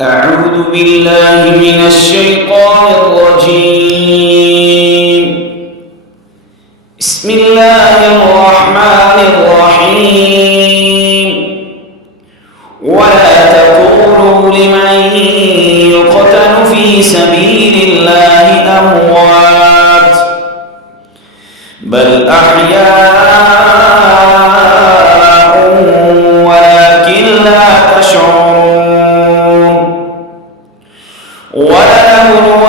أعوذ بالله من الشيطان الرجيم. بسم الله الرحمن الرحيم. ولا تقولوا لمن يقتل في سبيل الله أموات بل أحياء ولكن لا تشعرون. ولنبلونكم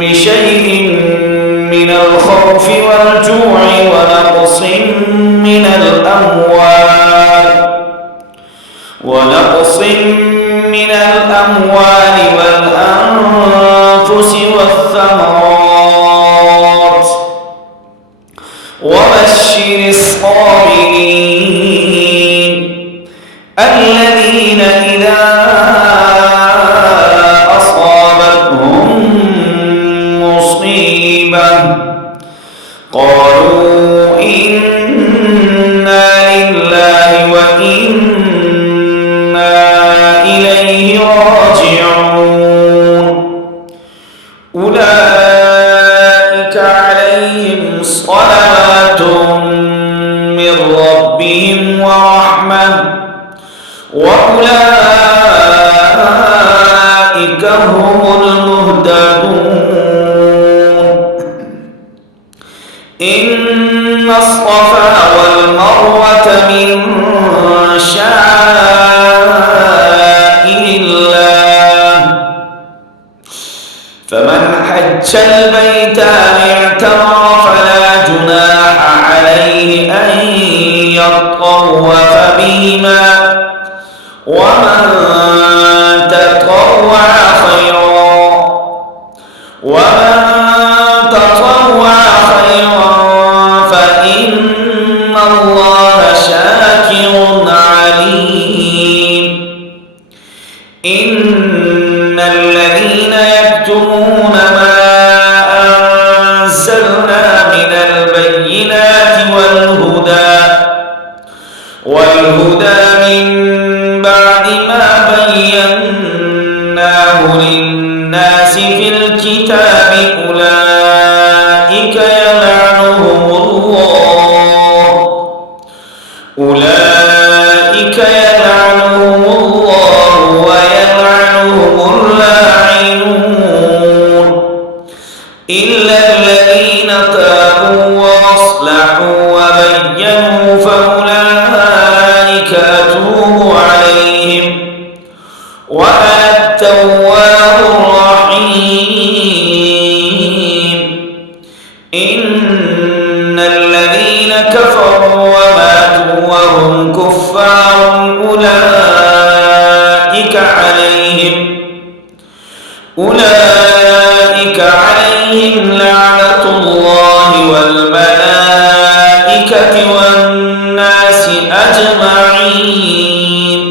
بشيء من الخوف والجوع ونقص من الأموال والأنفس والثمرات وبشر الصابرين الذين إذا أصابتهم مصيبة قالوا إنا لله وإنا إليه راجعون. أولئك عليهم صلوات من ربهم ورحمة وأولئك هم المهتدون. إن الصفا والمروة من شعائر الله فمن حج البيت أو اعتمر فلا جناح عليه أن يطوف بهما ومن تطوع خيرا فإن الله شاكر عليم. إن الذين يكتمون ما أنزلنا من البينات والهدى من بعد ما بيناه للناس في الكتاب أولئك يلعنهم الله ويلعنهم اللاعنون إلا الذين تابوا وأصلحوا وبينوا فأولئك أتوب عليهم وأنا التواب الرحيم. إن الذين كفروا وماتوا وهم كفار أولئك عليهم لعنة الله والملائكة والناس أجمعين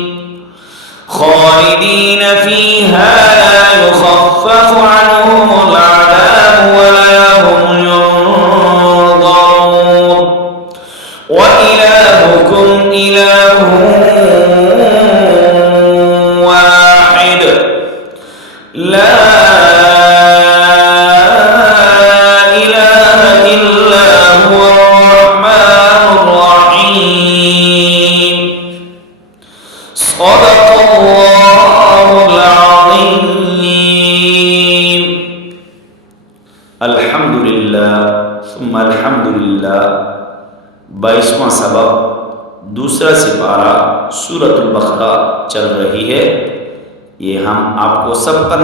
خالدين فيها لا يخفف عنهم العذاب ولا هم ينظرون. وإلهكم إله واحد لا إله إلا هو الرحمن الرحيم. صدق الله العظيم. अल्हम्दुलिल्लाह सुम्मा अल्हम्दुलिल्लाह। 22वां सबक दूसरा सिपारा सूरतुल बकरा चल रही है। ये हम आपको सबकन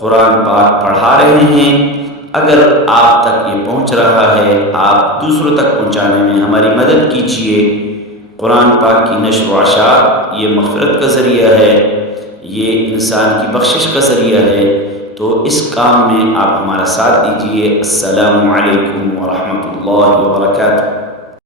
कुरान पाक पढ़ा रहे हैं। अगर आप तक ये पहुंच रहा है, आप दूसरों तक पहुंचाने में हमारी मदद कीजिए। कुरान पाक की नश्र व अशात ये मग़फ़िरत का ज़रिया है, ये इंसान की बख्शिश का ज़रिया है। तो इस काम में आप हमारा साथ दीजिए। अस्सलामु अलैकुम व रहमतुल्लाहि व बरकातुहू।